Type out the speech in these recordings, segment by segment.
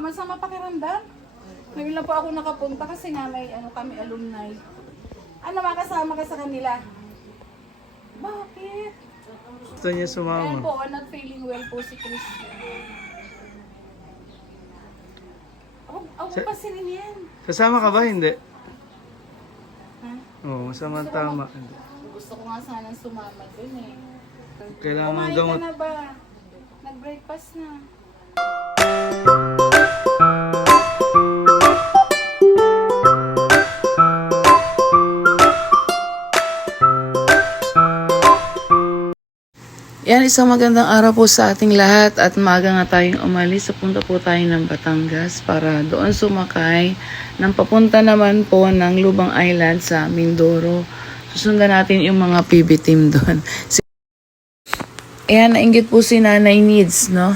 masama pakiramdam. Ngayon lang po ako nakapunta kasi nga may kami alumni. Ano, makasama ka sa kanila? Bakit? Gusto niya Ayan sumama. po, not feeling well po si Chris. Ako pa sinin yan. Kasama ka ba? Hindi. Ha? Oo, masama tama. Gusto ko nga sanang sumama dun eh. Kailangan Kumain gamot. ka na ba? Nag-breakfast na. Yan, isang magandang araw po sa ating lahat at maaga nga tayong umalis. Papunta po tayo ng Batangas para doon sumakay ng papunta naman po ng Lubang Island sa Mindoro. Susundan natin yung mga PB team doon. Ayan, nainggit po si Nanay Needs, no?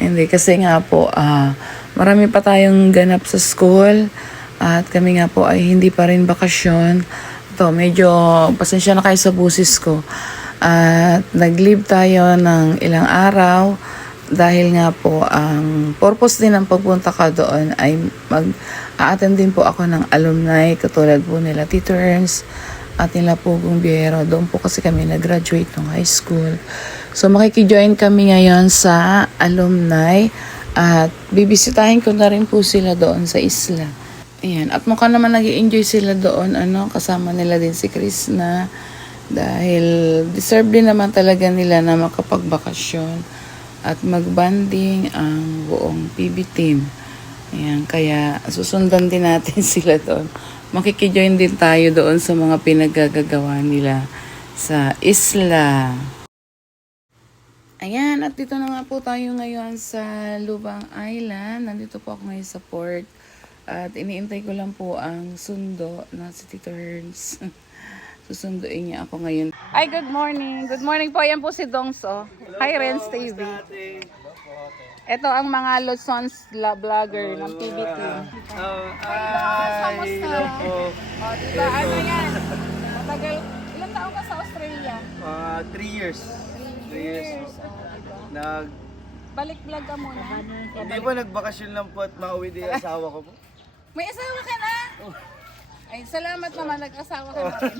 Hindi, kasi nga po, marami pa tayong ganap sa school at kami nga po ay hindi pa rin bakasyon. Ito, medyo pasensya na kayo sa busis ko. At nag-leave tayo ng ilang araw dahil nga po ang purpose din ng pagpunta ka doon ay mag-a-attend din po ako ng alumni katulad po nila Tito Ernst at nila Pugong Biero. Doon po kasi kami nag-graduate ng high school. So makikijoin kami ngayon sa alumni at bibisitahin ko na rin po sila doon sa isla. Ayan. At mukhang naman nag-i-enjoy sila doon. Kasama nila din si Chris na dahil deserve din naman talaga nila na makapagbakasyon at magbanding ang buong PB team. Ayan, kaya susundan din natin sila doon. Makikijoin din tayo doon sa mga pinaggagawa nila sa isla. Ayan, at dito na nga po tayo ngayon sa Lubang Island. Nandito po ako ngayon sa port. At iniintay ko lang po ang sundo na si Tito Ernst. Susunduin niya ako ngayon. Ay, good morning. Good morning po. Yan po si Dongso. Hi, Renz TV. Ito ang mga Luzon's vlogger ng PB team. Kamusta? O, diba? Ano yan? Matagal. Ilang taon ka sa Australia? 3 years. 3 years. Balik vlog ka muna. Hindi po, nagbakasyon lang po at mauwi din yung asawa ko po. May asawa ka na? Ay, salamat naman. Nag-asawa ka na rin.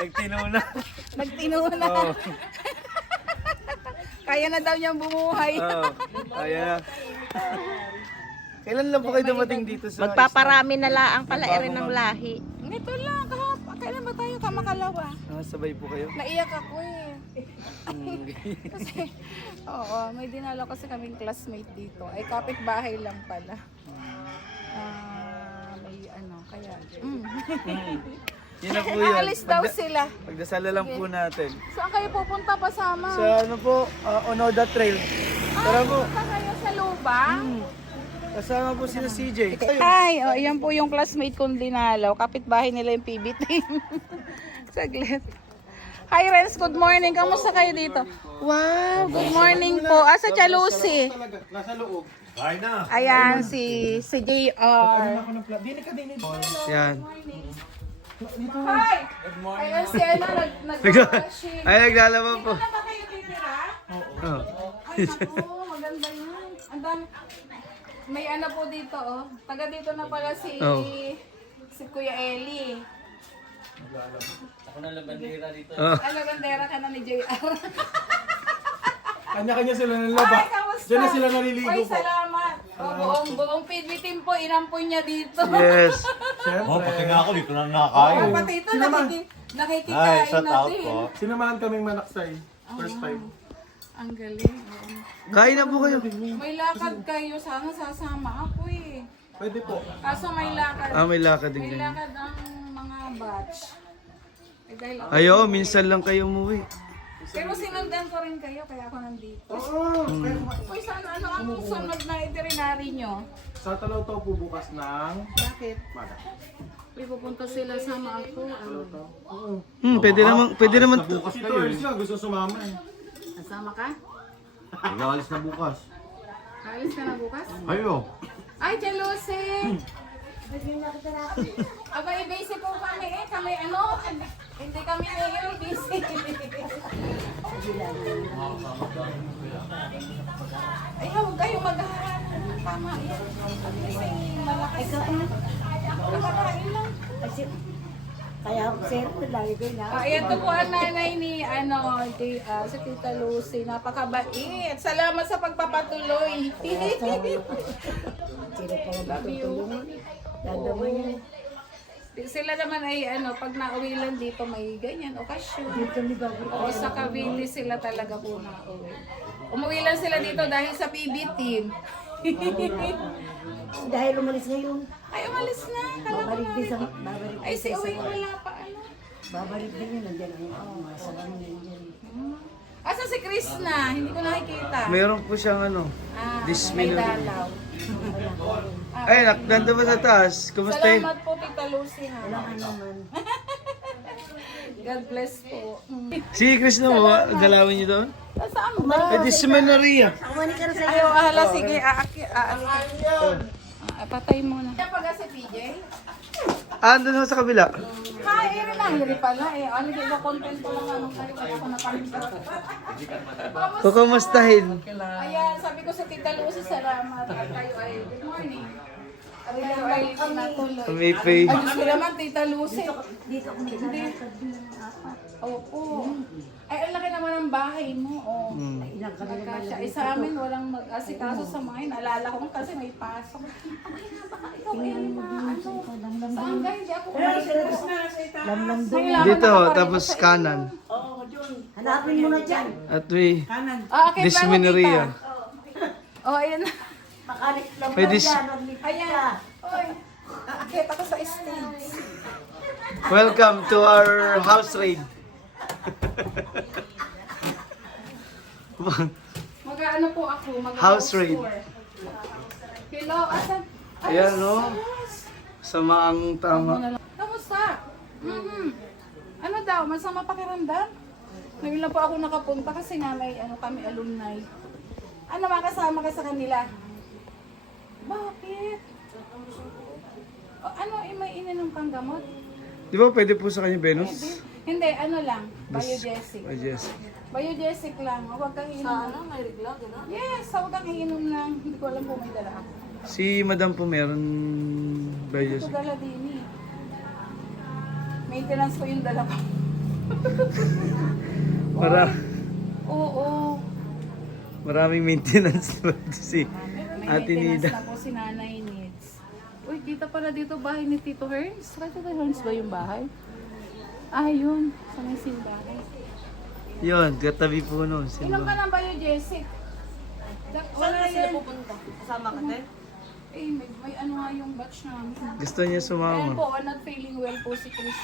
Nagtinuna. Nagtinuna. Oo. Kaya na daw niyang bumuhay. Oo, kaya na. Kailan lang po kayo dumating dito sa Magpaparami na laang pala rin ng lahi. Ito lang. Kailan ba tayo kamakalawa? Sabay po kayo? Naiyak ako eh. Kasi, oo, may dinala kasi kaming classmate dito. Ay, kapitbahay lang pala. Kaya. Yun na po yun. Aalis daw sila. Pagdasala lang po natin. Saan kayo pupunta pasama? Sa ano po, Onoda Trail. Tara po. Punta kayo sa Lubang? Kasama po sila CJ. Ay, yan po yung classmate kong dinalaw. Kapitbahay nila yung PB team. Saglit. Hi Renz, good morning. Kamusta kayo dito? Wow, good morning po. Sa Chalusi. Nasa loob. Ayan, si JR. Yan. Hi! Ayan si ano, nag-flashing. Ay, naglalaba po. Dito na ba kayo titira? Oo. Ay, naku, maganda yan. Ang dami. May ano po dito, oh. Taga dito na pala si Kuya Eli. Ako na labandera dito. Ano, bandera ka na ni JR. Kanya-kanya sila ng laba. Ay, kamusta? Diyan na sila naliligo Ay, po. salamat. Buong PB team po, inampoy niya dito. Yes. Siyempre. Pati nga ako, dito na Oh, nakakain. pati ito, Ay, nakikikain shout out natin. po. Sinamahan kaming manaksay. First time. Ang galing. Oo. Kain na po kayo. May lakad kayo, sana sasama ako eh. Pwede po. Kaso may lakad. May lakad din May ganyan. lakad ang mga batch. Eh, dahil ako. Ayo, minsan lang kayo umuwi. Pero sinundan ko rin kayo, kaya ako nandito. Oo. Uy, sana ano ang sunod na itinerary nyo? Sa Talautaw po bukas ng Bakit? Maga. Uy, pupunta sila sama ako. Oo. Pwede naman. Bukas Si kayo. Torres nga gusto sumama eh. Kasama ka? Nag-aalis na bukas. Alis ka na bukas? Ayo. Ay, Chalusi! Aba, busy po kami eh. Kami ano, hindi kami ngayon busy. Ay, huwag kayong maghaharap. tama yan. At least ay malakas. Kakakain lang. Kaya sir, lagi ko na. Ito po ang nanay ni si Tita Lucy. Napakabait. Salamat sa pagpapatuloy. Sino pa nga matutulungan? Dadamay yan. Sila naman ay pag nauwi lang dito may ganyan, okasyon. Dito ni Bago. O sa Cavite sila talaga po nauwi. Umuwi lang sila dito dahil sa PB team. Dahil umalis ngayon, Ay, umalis na. Kala ko babalik din na. sa... Babalik Ay, din si sa... Uwing wala pa. Babalik din yun. Nandiyan ang masarang nandiyan. Asa si Chris na? Hindi ko nakikita. Meron po siyang May disminor. dalaw. Ay, nanda ba sa taas? Kumusta eh? Salamat po, Tita Lucy, ha? Walang ano man. God bless po. Si Chris na mo, galawin niyo doon? Saan ba? Eh, di si Maria. Umani ka na sa... Ayaw, hala, sige. Patay mo na. Kaya pag si PJ? Andun ho sa kabila. Rin na. Hiri pala eh. Ano, di ba content ko lang anong kayo. Kaya ako napakita. Kukumustahin. Ayan, sabi ko sa Tita Lucy, salamat. At kayo ay, good morning. Kayo ay natuloy. May pay. Ay, Diyos ko naman, Tita Lucy. Dito ako naglalakad ng apat. Opo. Ay, ang laki naman ng bahay mo. Oh. Ilang kami naman Nagkasya. Eh, sa amin, walang mag-asikaso sa mga yun. Alala ko kasi may pasok. Baka ikaw ay saan ka? Hindi ako Lamlam doon. Dito, tapos kanan. Hanapin mo na dyan. At may Okay, dismineria. Oh, ayan na. Makalit lang May daw dis- dyan. Maglipit Ayan. ka. Oy. Aakit ako sa stage. Welcome to our house raid. Mag-ano po ako? House raid. Hello, asan? Ay, Ayan, no? Sama ang tama. Kamusta? Ano daw? Masama pakiramdam? Ngayon lang po ako nakapunta kasi nga may kami alumni. Ano, makasama ka sa kanila? Bakit? O, ano, may ininom kang gamot? Di ba pwede po sa kanya Venus? Hindi, ano lang, biogesic. Oh, yes. Biogesic lang, huwag kang iinom. Sa ano, may regla, gano'n? Yes, huwag kang iinom lang. Hindi ko alam kung may dala ako. Si Madam po meron ba Ito yes? dala din eh. Maintenance ko yung dala ko. Oo. Maraming maintenance na si May Ate maintenance Nida. na po si Nanay Needs. Uy, kita pala dito bahay ni Tito Herns. Tito Herns ba yung bahay? Ah, yun. Sa may simbahay. Yun, katabi po noon. Inom ka ng biogesic. Wala yan. Kasama ka din? Eh, may ano nga yung batch namin. Gusto niya Ayan sumama. po, not feeling well po si Chris.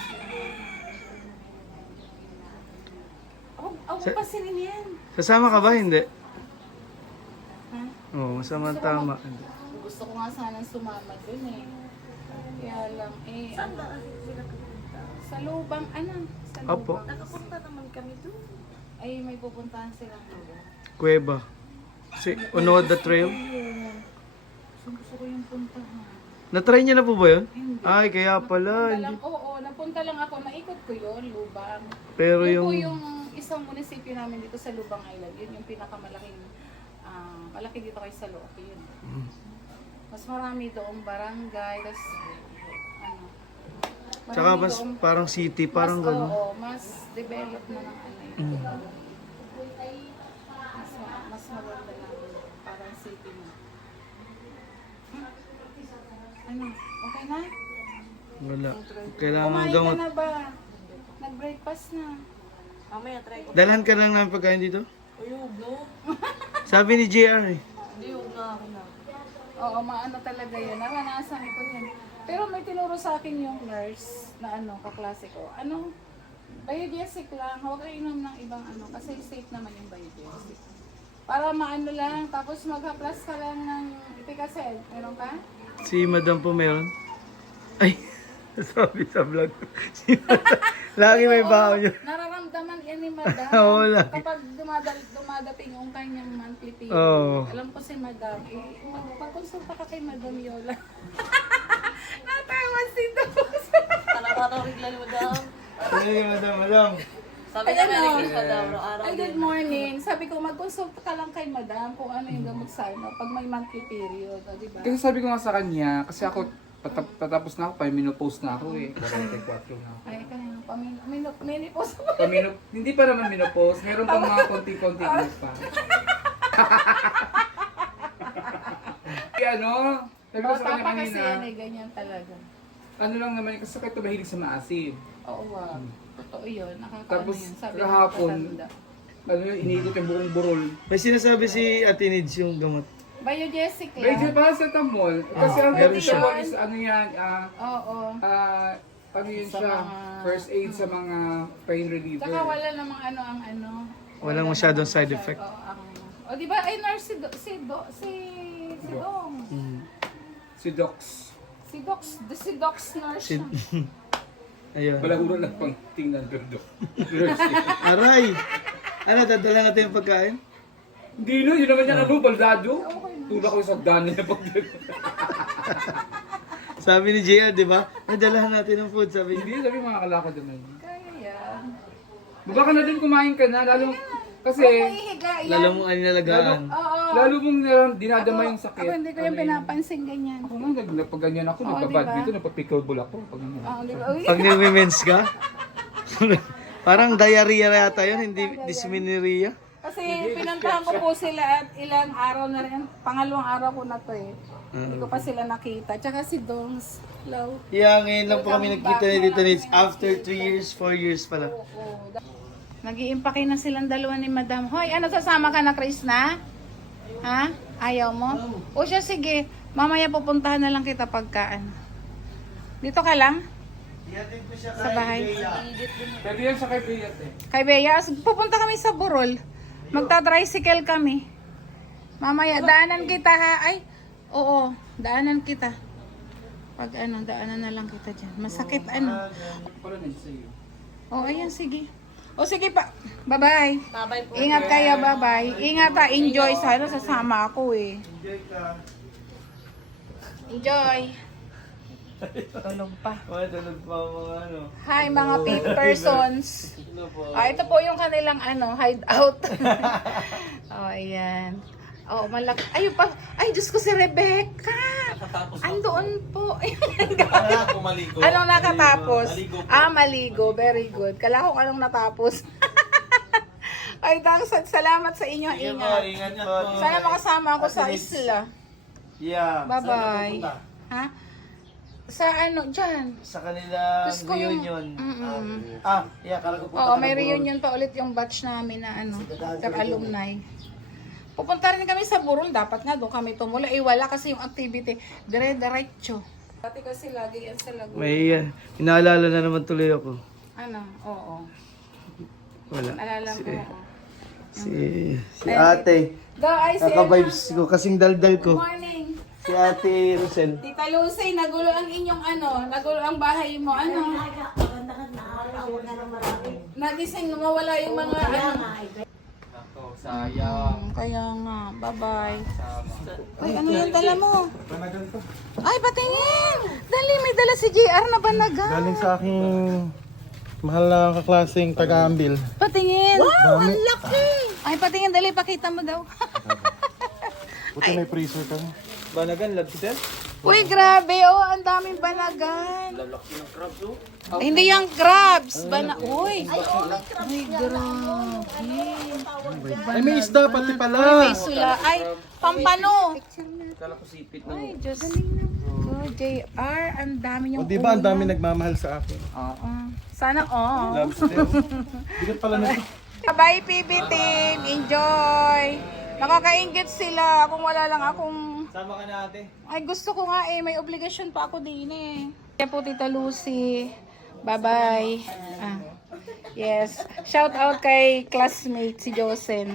Ako pa rin yan. Sasama ka ba? Hindi. Ha? Oo, masama tama. Gusto ko nga sana sumama dun eh. Kaya lang eh. Saan ba sila pupunta? Sa lubang, sa lubang. Opo, Nakapunta naman kami doon. Ay, may pupuntahan silang lubang. Cueva. Si Onoda Trail. Gusto ko yung puntahan. Na-try niya na po ba yun? Hindi. Ay, kaya pala. Napunta lang, oo, napunta lang ako. Naikot ko yun, lubang. Pero Yun po yung... yung isang munisipyo namin dito sa Lubang Island. Yun yung pinakamalaking, malaki dito kay sa Loob. Yun. Mas marami doong barangay, tas Tsaka marami mas doong- parang city, parang mas, gano'n. Oo, mas develop na ng yun. Mas maganda na parang city na. Ano? Okay na? Wala. Kailangan Kumain ka gamot. na ba? Nag-breakfast na. Mamaya, try ko. Dalhan ka lang ng pagkain dito? Uyog, no? Sabi ni JR eh. Uyog na ako na. Oo, maano talaga yan. Naranasan ko yan. Pero may tinuro sa akin yung nurse na kaklase ko. Biogesic lang. Huwag kayo inom ng ibang kasi safe naman yung biogesic. Para maano lang, tapos mag-plus ka lang ng Ipicacel. Meron ka? Si Madam po meron. Ay, sabi sa vlog. Si Madam. Lagi may baon yun. Nararamdaman yan ni Madam. Oo, lagi. Kapag dumadating yung kanyang monthly period. Oo. Alam ko si Madam. Magpakonsulta ka kay Madam Yola. Natawa si Dos. Talaga regla mo daw. Sige, Madam. Sabi niya, Mary daw, araw-araw. Ay, good morning. Sabi ko, mag-consult ka lang kay madam kung ano yung gamot sa'yo pag may monthly period, di ba? Kasi sabi ko nga sa kanya, kasi ako, patapos na ako, menopause na ako eh. 44 na ako. Ay, kanina pa, menopause. Hindi pa naman menopause, meron pang mga konti-konti na pa. Kaya ano, sabi ko sa kanya Tapa kasi kanina, yan eh, ganyan talaga. ano lang naman, kasi kahit mahilig sa maasim. Oo, wow. Totoo yun. Nakakaano Tapos, yun. Sabi kahapon, ng matanda. Ano yun, iniikot yung buong burol. May sinasabi si Ate Nids yung gamot. Biogesic Medyo lang. paracetamol. Kasi ang meron siya. paracetamol is ano yan, Oo. ano yun Sa siya, mga- first aid sa mga pain reliever. Tsaka wala namang ano ang ano. Walang masyadong side effect. Oo, o di ba ay nurse si Dong. Si Docs. Si Doc's nurse. siya. Ayun. Malahuro lang pang tingnan pero Doc. Aray! Ano, dadala natin yung pagkain? Hindi no, yun naman yan ano, baldado. Tulak ko sa daan niya pag Sabi ni JR, di ba? Nadalahan natin ng food, sabi niya. Hindi, sabi mga kalakad naman. Kaya yan. Baba ka na din kumain ka na, lalo kasi Ihiga yan. Lalo mong anilalagaan. Oo. lalo mong dinadama yung sakit. Ako hindi ko yung pinapansin ganyan. Ako nga, pag ganyan ako, nagpa-badminton, nagpa-pickleball ako. Pag Di ba? Uy, Pag nag-mens ka, parang diarrhea yata yun, hindi dysmenorrhea. kasi pinuntahan ko po sila at ilang araw na rin. Pangalawang araw ko na to eh. Hindi ko pa sila nakita. Tsaka si Dongs. Hello. Yeah, ngayon lang po kami nagkita ni Tita Nids after 3 years, 4 years pala. Nag-iimpake na silang dalawa ni Madam. Hoy, ano sasama ka na, Chris, na? Ha? Ayaw mo? O siya, sige. Mamaya pupuntahan na lang kita pagka ano. Dito ka lang? Sa bahay? Pwede yan sa kay Beyat eh. Kay Bea, pupunta kami sa Burol. Magta-tricycle kami. Mamaya, daanan kita ha. Ay, oo, daanan kita. Pag ano, daanan na lang kita dyan. Masakit ano. Pala na sa'yo. O, ayan, sige. O, sige pa. Bye-bye. Babay po. Ingat kayo, bye-bye. Ingat ha, enjoy. Sana sasama ako eh. Enjoy. Tulog pa. Matulog pa mga ano. Hi mga pink persons. Ito po yung kanilang ano, hideout. Oh, ayan. Oh, malaki. Ayun pa. Ay, Diyos ko si Rebecca. Andoon po. Maligo. Anong nakatapos? Maligo. Very good. Kala ko anong natapos. Ay, salamat sa inyo. Ingat. Ingat po. Sana makasama ako sa isla. Yeah. Bye-bye. Ha? Sa ano, dyan. Sa kanilang Diyos ko yung- reunion. Mm-mm. Yeah, kala ko po. Oo, may reunion pa ulit yung batch namin na ano, alumni. Pupunta rin kami sa Burol, dapat nga doon kami tumula. Wala kasi yung activity, dire-diretso. Dati kasi lagi yan sa Laguna. May inaalala na naman tuloy ako. Ano, oo. Wala. Alala ko. oo. Si ate. Ay, si Kaka-vibes ko, kasing daldal Good ko. morning. Si ate Rosel. Tita Lucy, nagulo ang inyong ano, nagulo ang bahay mo. Ano? Nagising, mawala yung mga ano. Kaya nga, bye-bye. Ay, ano yung dala mo? Ay, patingin! Dali, may dala si JR na banagan. Galing sa aking mahal na kaklaseng taga-ambil. Patingin! Wow, ang laki! Ay, patingin, dali, pakita mo daw. Buti may freezer kami. Banagan, love sister? Uy, grabe, oh, ang daming banagan. Lalaki ng crabs, oh. Ay, hindi yung crabs. Uy, ay, grabe. Ay, may isda pati pala. May sula. Ay, pampano. Kala ko sipit na. Ay, Diyos ko, JR, ang dami O yung diba, ang dami ulam. nagmamahal sa akin. Oo. Sana all. Love sister. Bigat pala na. Bye, PB team. Enjoy. Nakakaingit sila kung wala lang akong... Sama ka na ate. Ay, gusto ko nga eh. May obligasyon pa ako din eh. Kaya po, Tita Lucy. Bye-bye. Yes. Shout out kay classmate si Josen.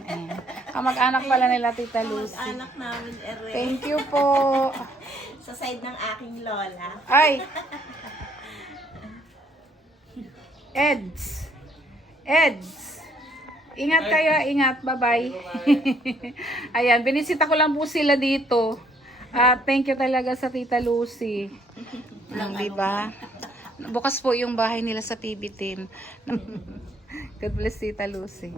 Kamag-anak pala nila, Tita Lucy. Anak namin, Ere. Thank you po. Sa side ng aking lola. Ay. Eds. Ingat kayo, ingat. Bye-bye. Ayan, binisita ko lang po sila dito. Thank you talaga sa Tita Lucy. Diba? Bukas po yung bahay nila sa PB team. God bless Tita Lucy.